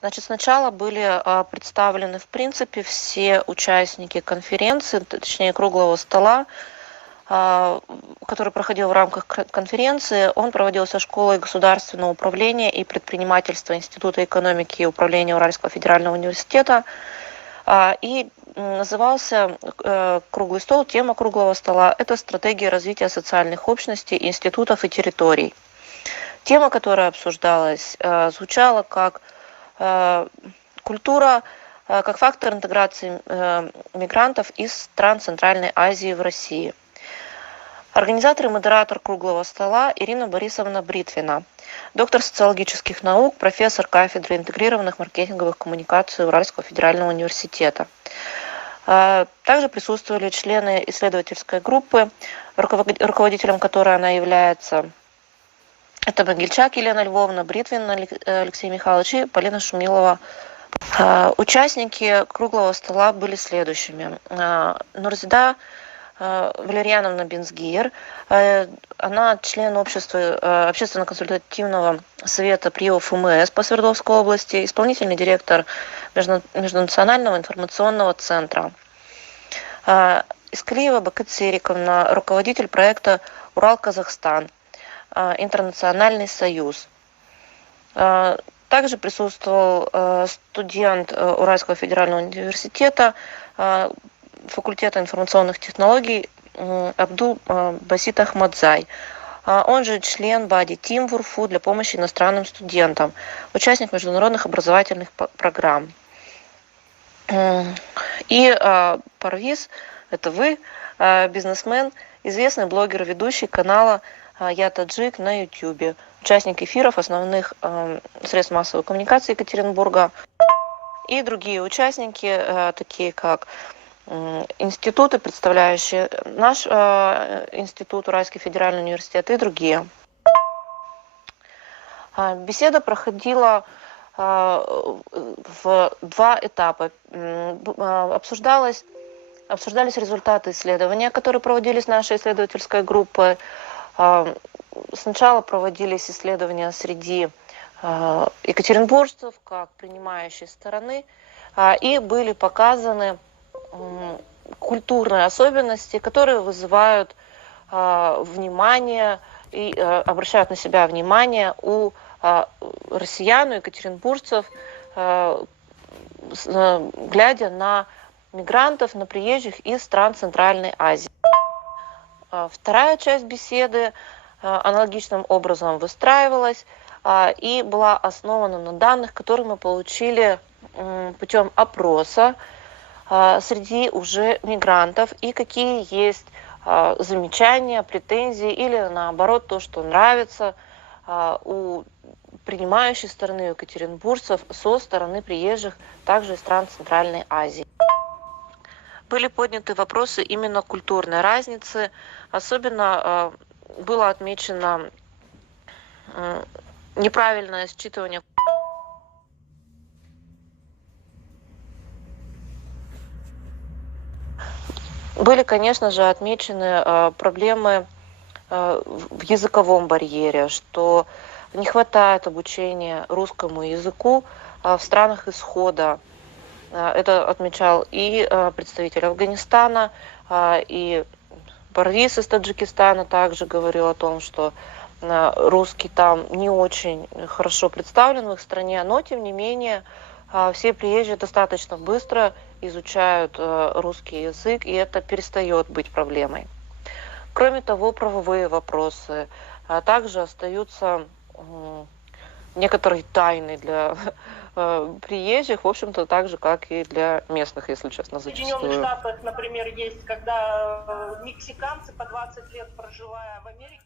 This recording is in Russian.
Значит, сначала были представлены, в принципе, все участники конференции, точнее, круглого стола, а, который проходил в рамках конференции. Он проводился Школой государственного управления и предпринимательства Института экономики и управления Уральского федерального университета. И назывался круглый стол, тема круглого стола– это стратегия развития социальных общностей, институтов и территорий. Тема, которая обсуждалась, звучала как культура, как фактор интеграции мигрантов из стран Центральной Азии в России. Организатор и модератор круглого стола Ирина Борисовна Бритвина, доктор социологических наук, профессор кафедры интегрированных маркетинговых коммуникаций Уральского федерального университета. Также присутствовали члены исследовательской группы, руководителем которой она является. Это Могильчак Елена Львовна, Бритвин Алексей Михайлович и Полина Шумилова. Участники круглого стола были следующими. Нурзида Валерьяновна Бензгир, она член общественно-консультативного совета при ОФМС по Свердловской области, исполнительный директор Межнационального информационного центра. Исклиева Бакыт Сериковна, руководитель проекта «Урал-Казахстан», Интернациональный союз. Также присутствовал студент Уральского федерального университета, факультета информационных технологий Абдул Басит Ахмадзай. Он же член Body Team в УРФУ для помощи иностранным студентам, участник международных образовательных программ. И Парвиз, это вы, бизнесмен, известный блогер, ведущий канала «Я Таджик» на YouTube, участник эфиров основных средств массовой коммуникации Екатеринбурга и другие участники, такие как институты, представляющие наш институт, Уральский федеральный университет и другие. Беседа проходила в два этапа. Обсуждались результаты исследования, которые проводились нашей исследовательской группой. Сначала проводились исследования среди екатеринбуржцев, как принимающей стороны, и были показаны культурные особенности, которые вызывают внимание и обращают на себя внимание у россиян, у екатеринбуржцев, глядя на мигрантов, на приезжих из стран Центральной Азии. Вторая часть беседы аналогичным образом выстраивалась и была основана на данных, которые мы получили путем опроса среди уже мигрантов, и какие есть замечания, претензии или наоборот то, что нравится у принимающей стороны, у екатеринбуржцев со стороны приезжих также из стран Центральной Азии. Были подняты вопросы именно культурной разницы. Особенно было отмечено неправильное считывание. Были, конечно же, отмечены проблемы в языковом барьере, что не хватает обучения русскому языку в странах исхода. Это отмечал и представитель Афганистана, и Парвиз из Таджикистана также говорил о том, что русский там не очень хорошо представлен в их стране, но тем не менее все приезжие достаточно быстро изучают русский язык, и это перестает быть проблемой. Кроме того, правовые вопросы также остаются некоторой тайной для приезжих, в общем-то, так же, как и для местных, если честно, зачастую. В Соединенных Штатах, например, есть, когда мексиканцы по 20 лет, проживая в Америке,